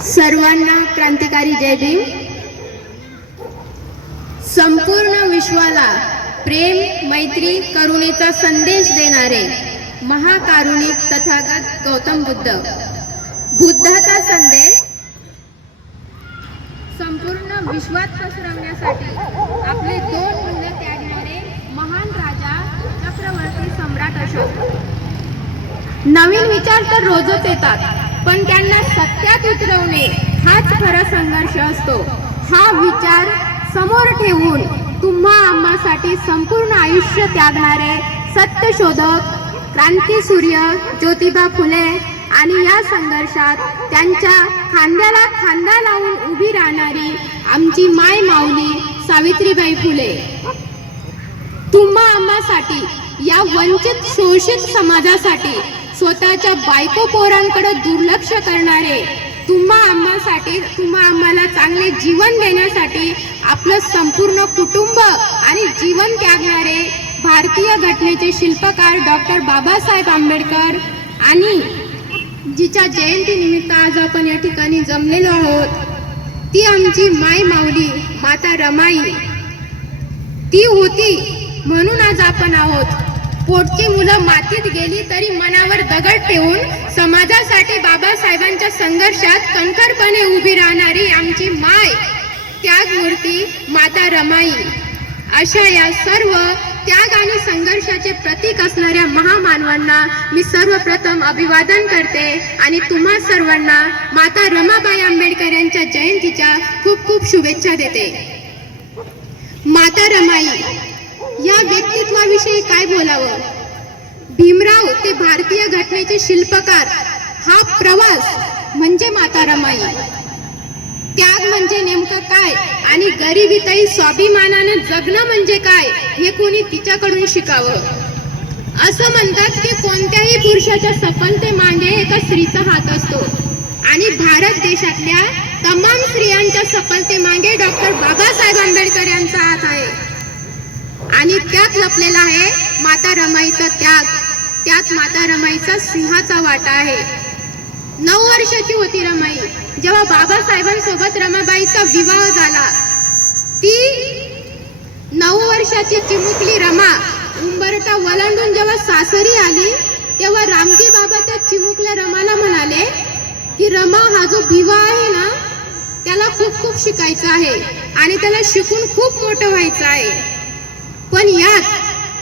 सर्वांना क्रांतिकारी जय भीम। संपूर्ण विश्वाला प्रेम, मैत्री, करुणेचा संदेश देणारे महाकारुणिक तथागत गौतम बुद्ध। बुद्धाचा संदेश संपूर्ण विश्वात पसरवण्यासाठी आपले 2 मुले त्यागणारे महान राजा चक्रवर्ती सम्राट अशोक। नवीन विचार तर रोजच येतात, पण त्यांना सत्यात उतरवणे हाच खरा संघर्ष असतो। हा विचार समोर ठेवून तुम्हा आम्हासाठी संपूर्ण आयुष्य त्यागणारे सत्यशोधक क्रांतीसूर्य ज्योतिबा फुले आणि या संघर्षात त्यांच्या खांद्याला खांदा लावून उभी राहणारी आमची माय माऊली सावित्रीबाई फुले। तुम्हा आम्हासाठी, या वंचित शोषित समाजासाठी स्वतःच्या बायको पोरांकडे दुर्लक्ष करणारे, तुम्हा आम्हाला चांगले जीवन देण्यासाठी आपलं संपूर्ण कुटुंब आणि जीवन त्यागणारे भारतीय घटनेचे शिल्पकार डॉक्टर बाबासाहेब आंबेडकर आणि जिच्या जयंतीनिमित्त आज आपण या ठिकाणी जमलेलो आहोत, ती आमची माय माऊली माता रमाई। ती होती म्हणून आज आपण आहोत। पोटची मुलं मातीत गेली तरी मनावर दगड ठेवून समाजासाठी बाबासाहेबांच्या संघर्षात कणखरपणे उभी राहणारी आमची माय त्यागमूर्ती माता रमाई। अशा या सर्व त्याग आणि संघर्षाचे प्रतीक असणाऱ्या महामानवांना मी सर्वप्रथम अभिवादन करते आणि तुम्हा सर्वांना माता रमाबाई आंबेडकर यांच्या जयंतीच्या खूप खूप शुभेच्छा देते। माता रमाई या व्यक्तित्वाविषयी काय बोलावं? भीमराव ते भारतीय घटनेचे शिल्पकार, हा प्रवास म्हणजे माता रमाई। त्याग म्हणजे नेमकं काय आणि गरिबीतही स्वाभिमानाने जगणं म्हणजे काय हे कोणी तिच्याकडून शिकावं। असं म्हणतात की कोणत्याही पुरुषाच्या सफलतेमागे एका स्त्रीचा हात असतो आणि भारत देशातल्या तमाम स्त्रियांच्या सफलतेमागे डॉक्टर बाबासाहेब आंबेडकर यांचा हात आहे आणि त्यात लपलेला आहे माता रमाईचा त्याग, त्यात माता रमाईचा सिंहाचा वाटा आहे। 9 वर्षाची होती रमाई जेव्हा बाबासाहेबांसोबत रमाबाईचा विवाह झाला। ती 9 वर्षाची चिमुकली रमा उंबरठा वलांडून जेव्हा सासरी आली तेव्हा रामजी बाबा त्या चिमुकल्या रमाला म्हणाले की रमा, हा जो भिवा आहे ना, त्याला खूप खूप शिकायचं आहे आणि त्याला शिकून खूप मोठं व्हायचं आहे, पण यात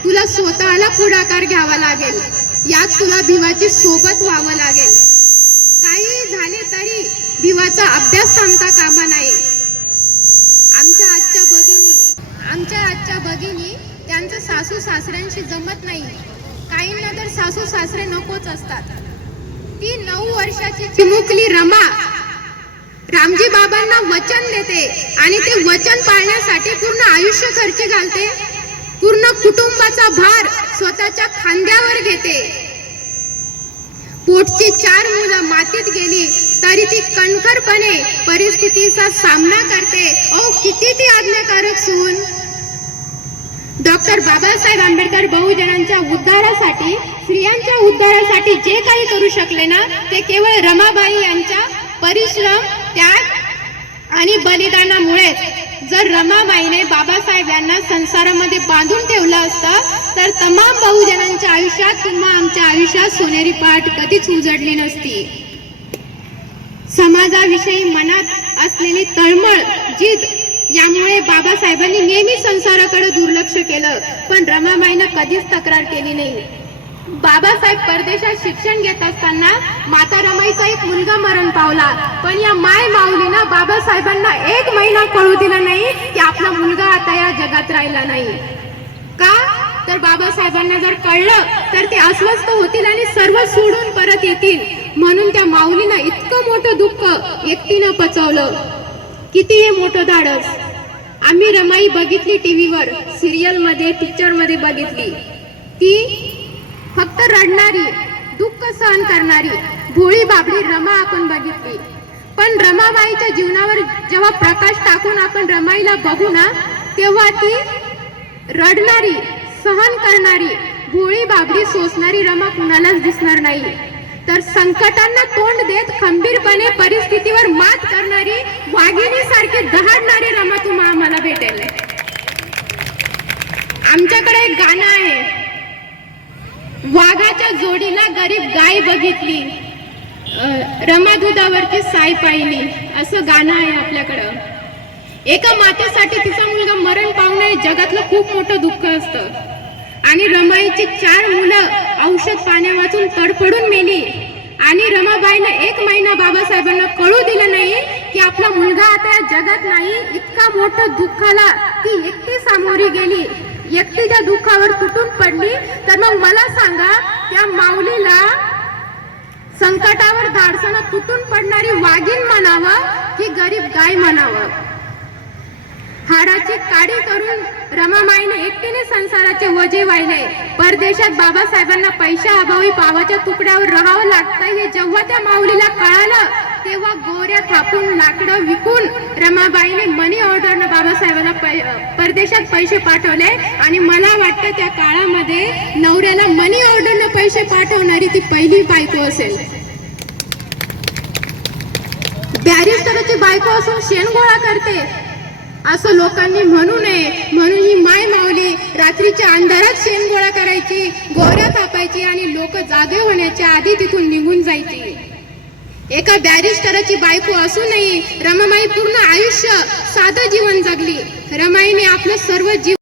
तुला स्वतःला पुढाकार घ्यावा लागेल, यात तुला भिवाची सोबत व्हावं लागेल। काही झाले तरी भिवाचा अभ्यास थांबता कामा नये। आमच्या आजच्या भगिनी त्यांचं सासू सासऱ्यांशी जमत नाही, काहींना तर सासू सासरे नकोच असतात। ती 9 वर्षाची चिमुकली रमा रामजी बाबांना वचन देते आणि ते वचन पाळण्यासाठी पूर्ण आयुष्य खर्ची घालते, पूर्ण कुटुंबाचा भार स्वतःच्या खांद्यावर घेते। पोटची 4 मुलं मातीत गेली तरी ती कणखरपणे परिस्थितीचा सामना करते। किती ती आज्ञाकारक सून! डॉक्टर बाबासाहेब आंबेडकर बहुजनांच्या उद्धारासाठी, स्त्रियांच्या उद्धारासाठी जे काही करू शकले ना, ते केवळ रमाबाई यांच्या परिश्रम, त्याग आणि बलिदानामुळेच। जर रमाबाईने बाबासाहेब यांना संसारामध्ये बांधून ठेवलं असतं तर तमाम बहुजनांच्या आयुष्यात, किंवा आमच्या आयुष्यात सोनेरी पाट कधीच उजडली नसती। समाजाविषयी मनात असलेली तळमळ, जिद यामुळे बाबासाहेबांनी नेहमी संसाराकडे दुर्लक्ष केलं, पण रमाबाईनं कधीच तक्रार केली नाही। बाबासाहेब परदेशात शिक्षण घेत असताना माता रमाईचा एक मुलगा मरण पावला, पण या माय माऊलीनं बाबासाहेबांना 1 महिना कळू दिला नाही की आपला मुलगा आता या जगात राहिला नाही। का तर बाबासाहेबांना जर कळलं तर ते अस्वस्थ होतील आणि सर्व सोडून परत येतील, म्हणून त्या माऊलीनं इतकं मोठं दुःख एकटीनं पचवलं। किती हे मोठं धाडस! आम्ही रमाई बघितली टीव्हीवर, सिरियल मध्ये, पिक्चर मध्ये बघितली। ती फक्त रडणारी, दुःख सहन करणारी भोळी बाबडी रमा आपण बघितली, पण रमाबाईच्या जीवनावर जेव्हा प्रकाश टाकून आपण रमाईला बघू ना, तेव्हा ती रडणारी, सहन करणारी, भोळी बाबडी, सोसणारी रमा कुणालाच दिसणार नाही। तर संकटांना तोंड देत खंबीरपणे परिस्थितीवर मात करणारी वाघिणीसारखी दहाडणारी रमा तुम्हा आम्हाला भेटेल. आमच्याकडे एक गाणं आहे, वाघाच्या जोडीला गरीब गाय बघितली, रमा दुधावरची साय पाहिली, असं गाणं आहे आपल्याकडं. एका मातेसाठी तिचा मुलगा मरण पावणं हे जगातलं खूप मोठं दुःख असतं आणि रमाईची 4 मुलं औषध पाण्या वाचून तडफडून मेली आणि रमाबाईने 1 महिना बाबासाहेबांना कळू दिलं नाही की आपला मुलगा आता या जगात नाही. इतका मोठं दुःखाला ती एकटी सामोरी गेली, एकटीच्या दुःखावर तुटून पडली. तर मग मला सांगा, त्या माऊलीला संकटावर धाडसानं तुटून पडणारी वाघीण म्हणावं की गरीब गाय म्हणावं? हाडाची काडी करून रमाबाईने एकटीने संसाराचे वजे वाहिले. परदेशात बाबासाहेबांना पैशाअभावी पावाच्या तुकड्यावर राहावं लागतंय हे जेव्हा त्या माऊलीला कळालं, तेव्हा गोऱ्या थापून लाकडं विकून रमाबाईने मनी ऑर्डरनं बाबासाहेबांना परदेशात पैसे पाठवले. आणि मला वाटतं त्या काळामध्ये नवऱ्याला मनी ऑर्डरनं पैसे पाठवणारी ती पहिली बायको असेल. बॅरिस्टरची बायको असून शेण गोळा करते असं लोकांनी म्हणू नये, म्हणून ही माय माऊली रात्रीच्या अंधारात शेण गोळा करायची, गोऱ्या थापायची आणि लोक जागे होण्याच्या आधी तिथून निघून जायची. एका बॅरिस्टरची बायको असूनही रमाबाई पूर्ण आयुष्य साधं जीवन जगली. रमाईने आपलं सर्व जीवन